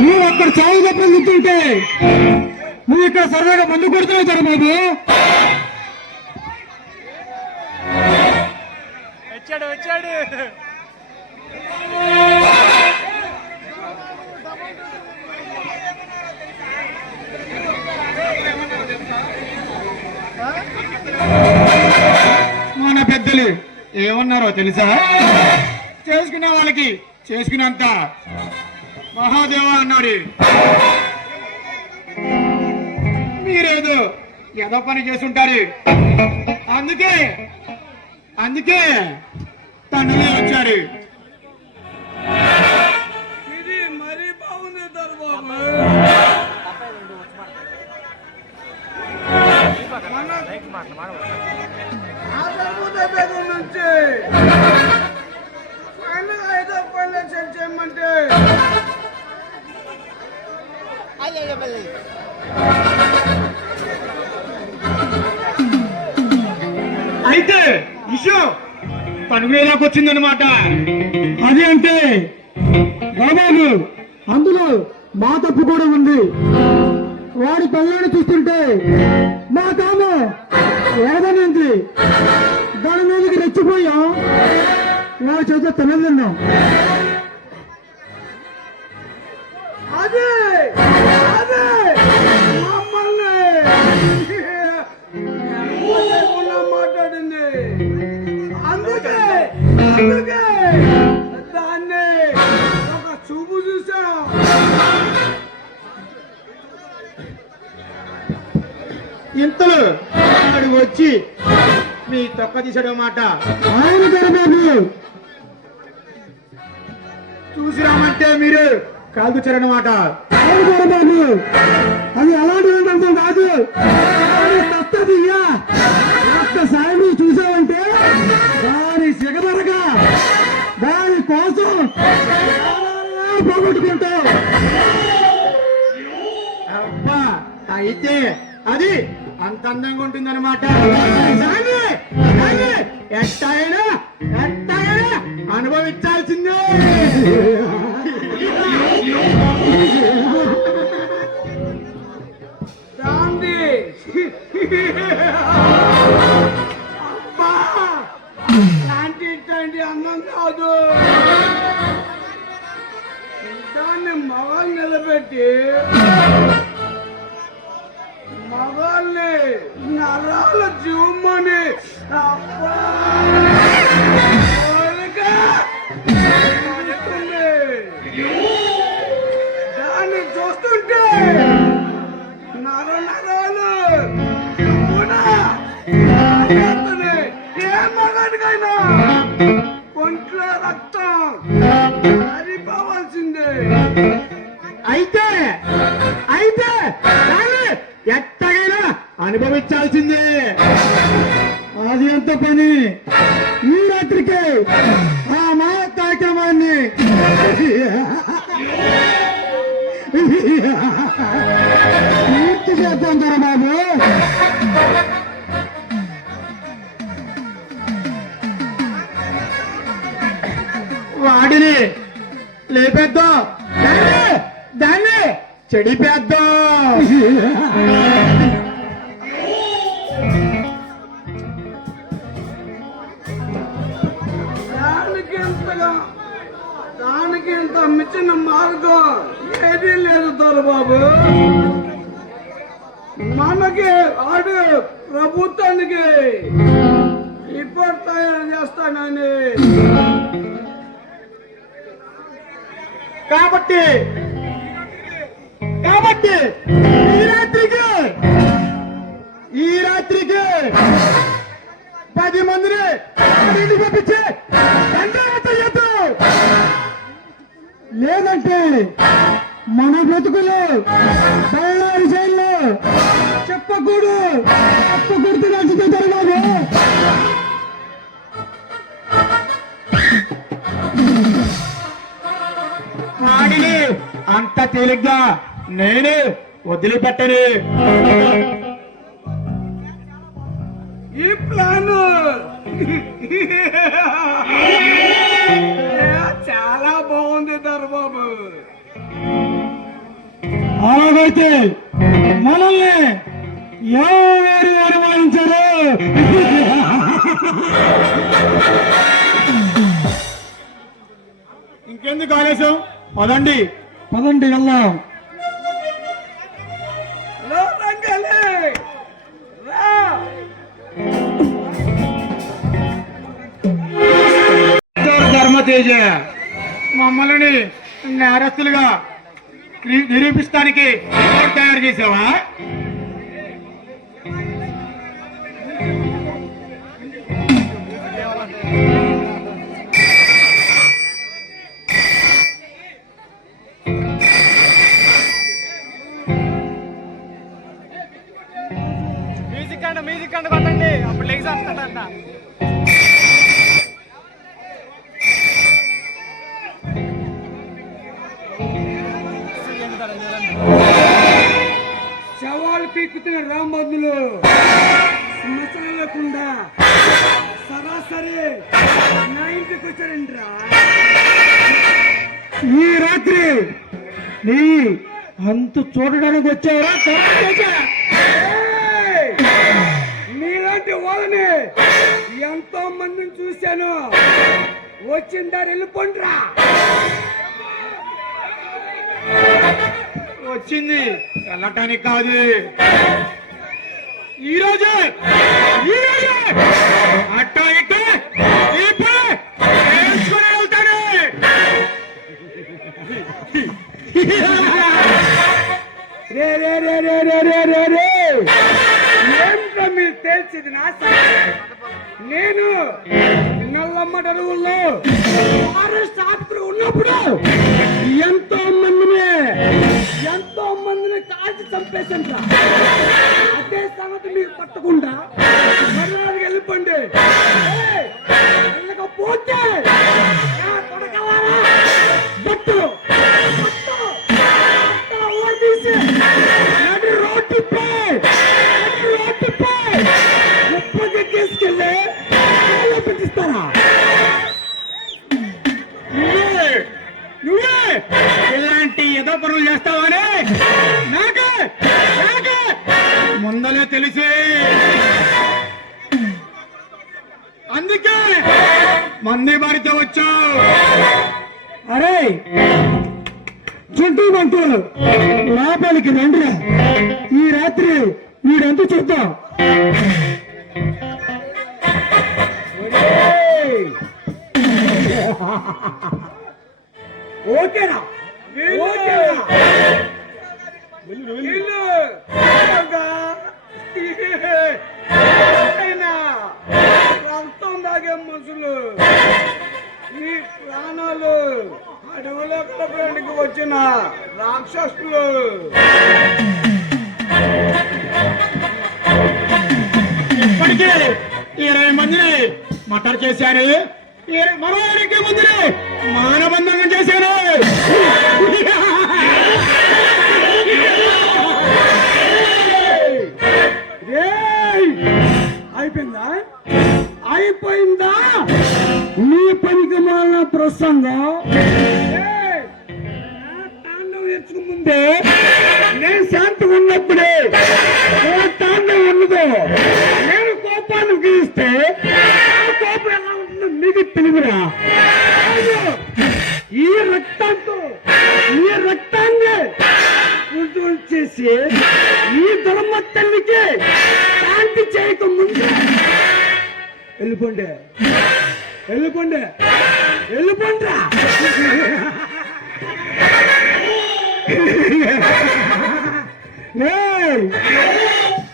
నువ్వు అక్కడ చావు దెబ్బలు తింటుంటే నువ్వు ఇక్కడ సరదాగా మందు కొడుతున్నావు సార్ బాబు. వచ్చాడు వచ్చాడు. మన పెద్దలు ఏమన్నారో తెలుసా? చేసుకున్న వాళ్ళకి చేసుకున్నంత మహాదేవ అన్నాడు. మీరేదో ఏదో పని చేస్తుంటారు, అందుకే అందుకే తండ్రి వచ్చారు. ఇది మరీ బాగుంది దర్బాబు. నుంచి ఐదో పనులు చేయమంటే అయితే విషయం పనుగులోకి వచ్చిందనమాట. అది అంటే బాబాబు అందులో మా తప్పు కూడా ఉంది. వాడి పిల్లని చూస్తుంటే మా తాము ఏదనేది దాని మీదకి రెచ్చిపోయాం. వాడి చేత తినలేన్నాం. అదే అదే మమ్మల్ని మాట్లాడింది. అందుకే అందుకే దాన్ని ఒక చూపు చూసాం. ఇంతలో వాడు వచ్చి మీ తొక్క తీసాడు మాట. ఆయన గారు చూసి రామంటే మీరు కాలు తెచ్చారన్నమాట. అది అలాంటి కాదు. ఒక్కసారి చూసావంటే దాని సిగదరగా దాని కోసం పోగొట్టుకుంటావు. అబ్బా అయితే అది అంత అందంగా ఉంటుందన్నమాట. ఎట్టయినా ఎట్టయినా అనుభవించాల్సిందే. అన్నం కాదు, దాన్ని మగాళ్ళు నిలబెట్టి మగాళ్ళని నరాల జీవమని దాన్ని చూస్తుంటే నర నరాలు ఏ మగాడికైనా ఒంట్లో రక్తం అరిపోవాల్సిందే. అయితే అయితే ఎట్టగైనా అనుభవించాల్సిందే. అది ఎంత పని ఈ రాత్రికి ఆ మా కార్యక్రమాన్ని పూర్తి చేద్దాం బాబు. వాడిని లేపేద్దాం, దాన్ని చెడిపేద్దాం. దానికి ఇంత మించిన మార్గం ఏదీ లేదు దొరబాబు. మనకి ఆడు ప్రభుత్వానికి రిపోర్ట్ తయారు చేస్తానని. కాబట్టి కాబట్టి ఈ రాత్రికి 10 మందిని ఇంటికి పంపించి లేదంటే మన బ్రతుకులు బళ్ళారి జైల్లో చెప్పకూడదు. తప్పు గుర్తు నచ్చుతారు బాబు. వాడిని అంత తేలిగ్గా నేను వదిలిపెట్టను. ఈ ప్లాన్ చాలా బాగుంది దొరబాబు. అలాగైతే మనల్ని ఎవరు అనుమానించారు? ఇంకెందుకు ఆలస్యం? పదండి పదండి వెళ్దాం. లో రంగలే, రా. ధర్మతేజ, మమ్మల్ని నేరస్తులుగా నిరూపిస్తానికి రిపోర్ట్ తయారు చేసావా? మ్యూజిక్ అండ్ కొట్టండి, అప్పుడు లెగ్స్ వస్తాడంట. శవాలు పీక్కుతున్న రాంబంధులు శ్మశానకుండా సరాసరి నా ఇంటికి వచ్చారంట్రా. ఈ రాత్రి నీ అంతు చూడడానికి వచ్చావరా? మీలాంటి వాళ్ళని ఎంతో మందిని చూశాను. వచ్చిందారు వెళ్ళిపోండ్రా. వచ్చింది వెళ్ళటానికి కాదు, ఈ రోజు అట్టా ఇట్ట వేసుకుని వెళ్తాను. రే రే రే రే రే రే రే రే ఏంటో మీరు తెలిసింది నా నేను నల్లమ్మ అడవుల్లో ఫారెస్ట్ ఆఫీసర్ ఉన్నప్పుడు ఎంతో మందిని కాల్చి చంపేశాను. అదే సంగతి మీకు పట్టకుండా మర్యాదగా వెళ్ళిపోండి. వెళ్ళకపోతే నా కొడకలారా బట్టు ఓడిసి నడి రోడ్డుపై ముప్పది తీసుకెళ్ళి పెట్టిస్తారా? నువ్వే ఇలాంటి ఏదో పనులు చేస్తావని నాకు ముందలే తెలిసి, అందుకే మంది బారితో వచ్చావు. అరే చుట్టూ బంకులు లోపలికి రండి. ఈ రాత్రి వీడంత చూద్దాం. ఓకేనా? రక్తం తాగే మనుషులు ఈ ప్రాణాలు అడవులో కలపడానికి వచ్చిన రాక్షసులు. ఇప్పటికే 20 మందిని మటర్ చేశారు, మరో 20 మందిని మానబంధనం చేశారు. అయిపోయిందా నీ పనికి మాల ప్రసంగం? తాండవం ఎచ్చుకు ముందే నేను శాంతిగా ఉన్నప్పుడే తాండవం ఉన్నదో. నేను కోపాన్ని గీస్తే ఆ కోపం ఎలా ఉంటుందో మీకు తెలియరా? ఈ రక్తాన్ని చేసి ఈ ధర్మ తల్లికి శాంతి చేయక ముందు వెళ్ళిపోండి.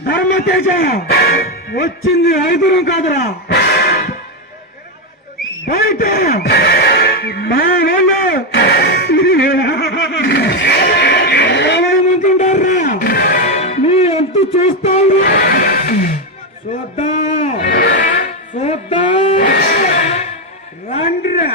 ధర్మతేజ వచ్చింది 5 కాదురా, బయట మా వాళ్ళు ఏమంటుంటారా? నీ ఎంత చూస్తావు? చూద్దాం రండిరా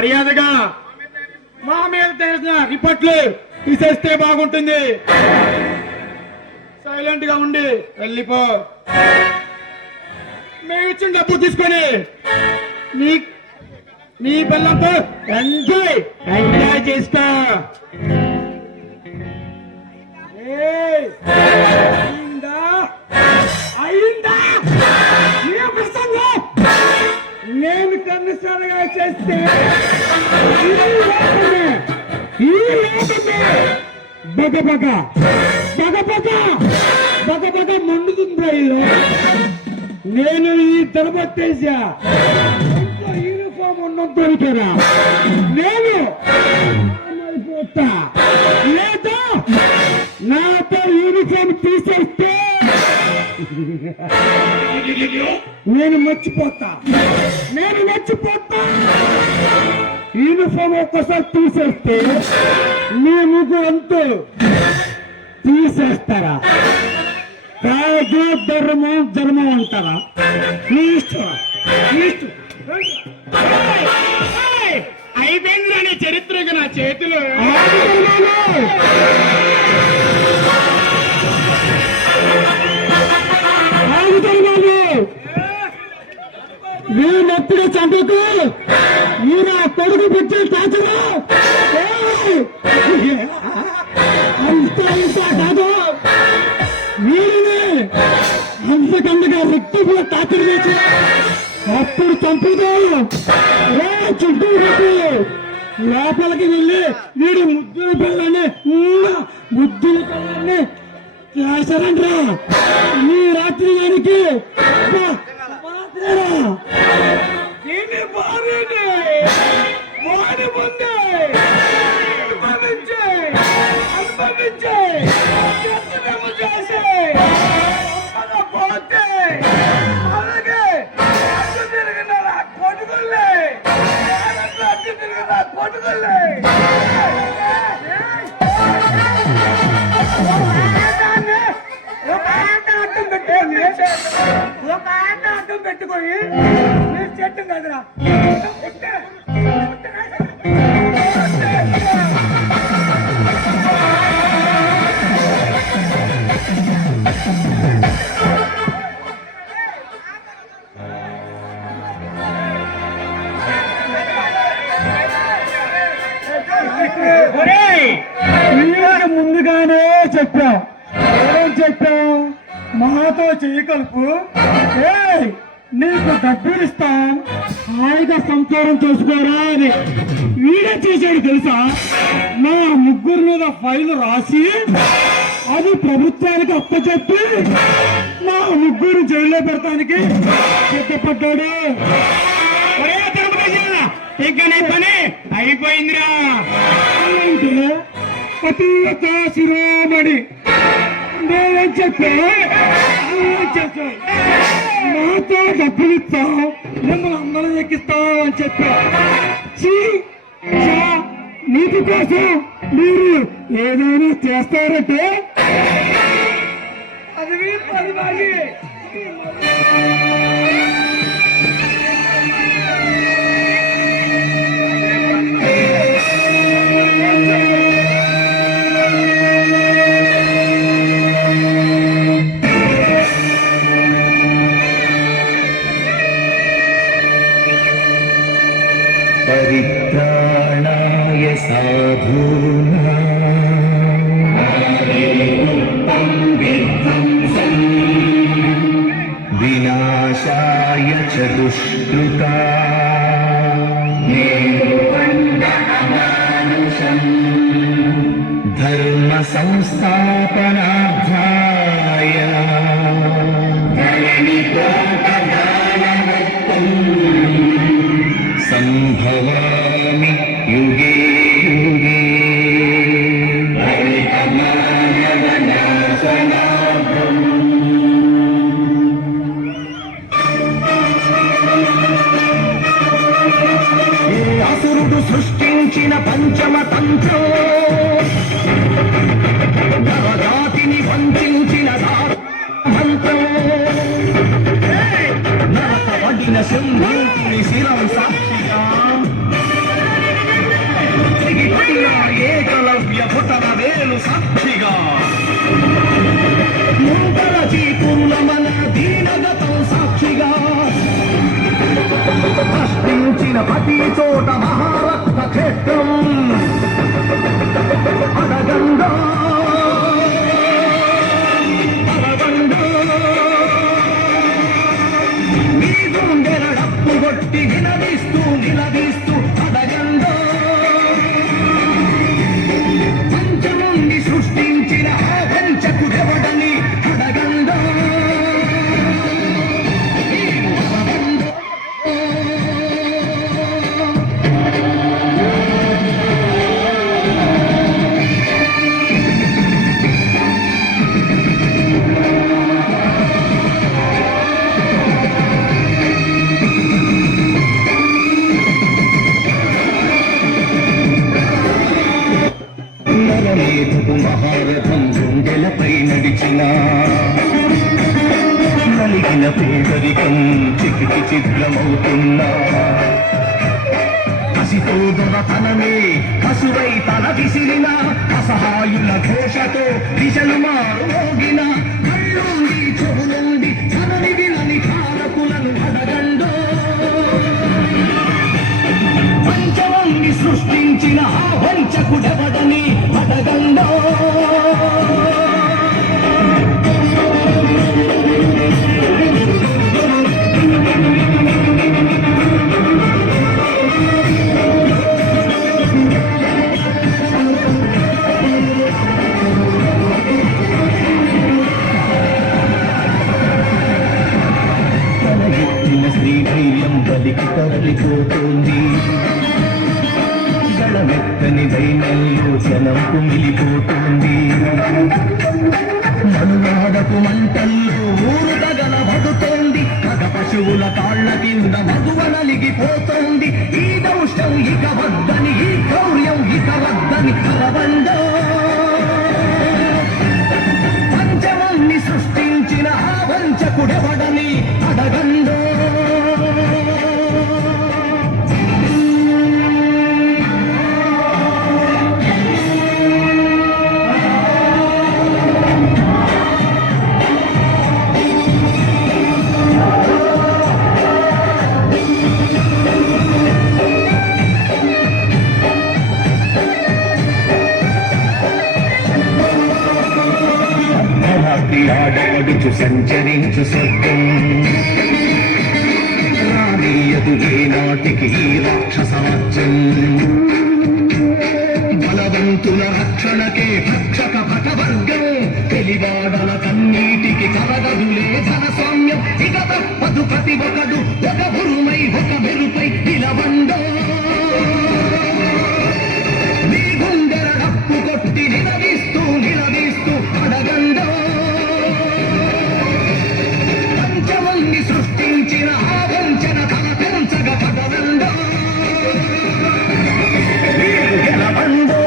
మర్యాదగా మా మీద తెలిసిన రిపోర్ట్లు తీసేస్తే బాగుంటుంది. సైలెంట్ గా ఉండి వెళ్ళిపో. మేము ఇచ్చిన డబ్బు తీసుకొని నీ నీ పిల్లలతో ఎంజాయ్ చేసుకో. అయిందా నేను కన్నుసారిగా చేస్తే బగ మండుతుంది. నేను ఈ తలపట్టేసా యూనిఫామ్ ఉన్నంత దొరికారా నేను అయిపోతా. లేదా నాతో యూనిఫామ్ తీసేస్తే నేను మర్చిపోతా. యూనిఫామ్ ఒక్కసారి తీసేస్తే మీ ముగ్గురు అంతా తీసేస్తారా? కాదు ధర్మం అంటారా? నీ ఇష్టం. అయిపోయింది చరిత్రగా నా చేతిలో. వీళ్ళెప్పుడు చంపకు. మీరు ఆ కొడుకు పెట్టి తాచరా అంత కాదు. వీరిని అంతకందుగా రెక్టిగా తాకిడి చేసి అప్పుడు చంపుదు. చుట్టూ పెట్టి లోపలికి వెళ్ళి వీడి ముద్దుల పిల్లని చేశారంట్రా. ఈ రాత్రి వారికి అడ్డం పెట్టుకొని మీరు చెట్టు కదరా. ముందుగానే చెప్పాం. ఏం చెప్పాం? మాతో చేయకలుపు, నీకు డబ్బులు ఇస్తాం, హాయిగా సంసారం చేసుకోరా అని. వీడే చేశాడు తెలుసా? నా ముగ్గురు మీద ఫైల్ రాసి అది ప్రభుత్వానికి అప్పచెప్పి నా ముగ్గురు జైల్లో పెడతానికి సిద్ధపడ్డాడు. ఇంకా నీ పని అయిపోయిందిరా. పతివ్రత శిరోమణి నేనేం చెప్పా? నాతో డబ్బులు ఇస్తాం, మిమ్మల్ని అందరం ఎక్కిస్తాం అని చెప్పా. నీతి కోసం మీరు ఏదైనా చేస్తారంటే అది మీ పని. మరి परित्राणाय साधूनां विनाशाय च दुष्कृतां धर्म संस्थापनार्थाय संभवामि युगे युगे। అసురుడు సృష్టించిన పంచమ తంత్రం నవజాతి ప్రతి చోట మహారక్త క్షేత్రం అడగంగా మీ గుండెల డప్పు కొట్టి నిలదీస్తూ అడగంగా పంచముండి సృష్టించిన ఆ వంచకుడెవడని అడగంగా నరమేధకు మహారథం గుండెలపై నడిచిన నలిగిన పేదరికం చికికి చిద్రమవుతున్నా కసితో దొరతనమే కసువై తల విసిరిన అసహాయుల ఘోషతో దిశలు మారుమోగిన కళ్ళుండి చెవులుండి తనని వినని కారకులను అడగండో పంచవంగి సృష్టించిన ఆ వంచకుడెవడని అడగండో తన ఎత్తిన శ్రీధైర్యం బలికి తరలిపోతోంది గళమెత్తని దైన్యంలో జనం కుమిలిపోతుంది మనువాడపు మంటల్లో ఊరు తగలబడుతోంది మగ పశువుల కాళ్ల కింద మగువ నలిగిపోతోంది ఈ దౌష్టం ఇక వద్దని ఈ క్రౌర్యం ఇక వద్దని అరవండో పంచమాన్ని సృష్టించిన ఆ వంచకుడెవడని అడగండో ఆడపడుచు సంచరించు స్వర్గం రానీయదు ఏనాటికి ఈ రాక్షసరాజ్యం బలవంతుల రక్షణకే భక్షక భటవర్గం తెలివాడల కన్నీటికి కలగదులే ధనస్వామ్యం ఇక తప్పదు ప్రతి ఒకడు ఒక ఉరుమై ఒక మెరుపై నిలవండో నీ గుండెల డప్పు కొట్టి నిలదీస్తూ అడగండో పంచమంది సృష్టించిన ఆ వంచన తన పెంచగ పడవండో గెలవండో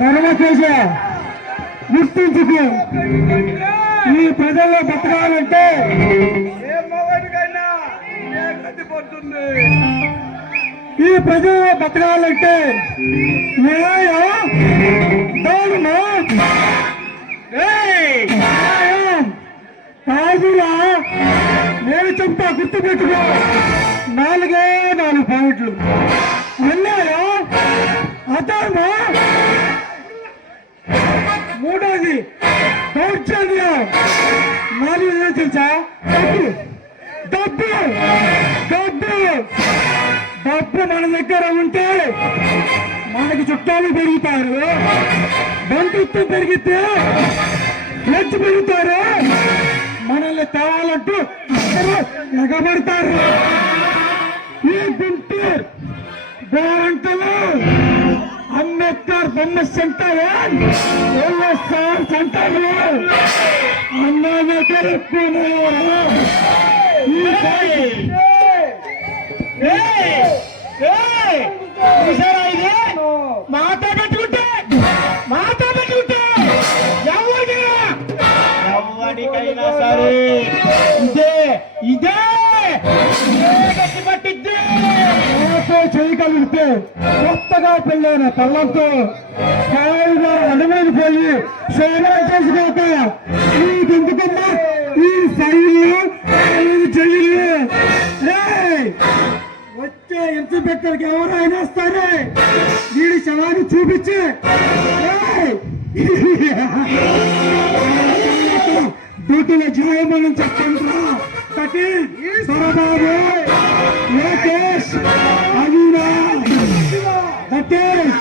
ధర్మశేష గుర్తించుకు ఈ ప్రజల్లో బతకాలంటే ఈ ప్రజల్లో బతకాలంటే న్యాయం ధర్మం న్యాయం రాజులా నేను చెప్తా గుర్తుపెట్టుకో 4 పాయింట్లు అన్నాయా అధర్మం మూడోది దౌర్జన్యం 4 తెలుసా డబ్బు మన దగ్గర ఉంటే మనకి చుట్టాలు పెరుగుతారు, బంధుత్వం పెరిగితే ఫ్లెడ్జ్ పెరుగుతారు, మనల్ని తేవాలంటూ అందరూ ఎగబడతారు. ఈ గుంటూరు గోరంటలు అంబేద్కర్ బొమ్మ సెంటర్ వైఎస్ఆర్ సెంటర్ అన్నగా ఎవరికైనా సరే ఇదే ఇదే గట్టి పట్టిద్ది. చేయగలిగితే కొత్తగా పెళ్ళైన తల్లంతో హాయిగా అడవికి పోయి స్నానం చేసుకోక ఎందుకమ్మా ఈ శైలు చెయ్యి వచ్చే ఇన్స్పెక్టర్కి ఎవరైనా సరే వీడి శవాన్ని చూపించి డ్యూటీలో జాయమని చెప్పండి. సరబాబు లోకేష్ అలీనా దట్టేష్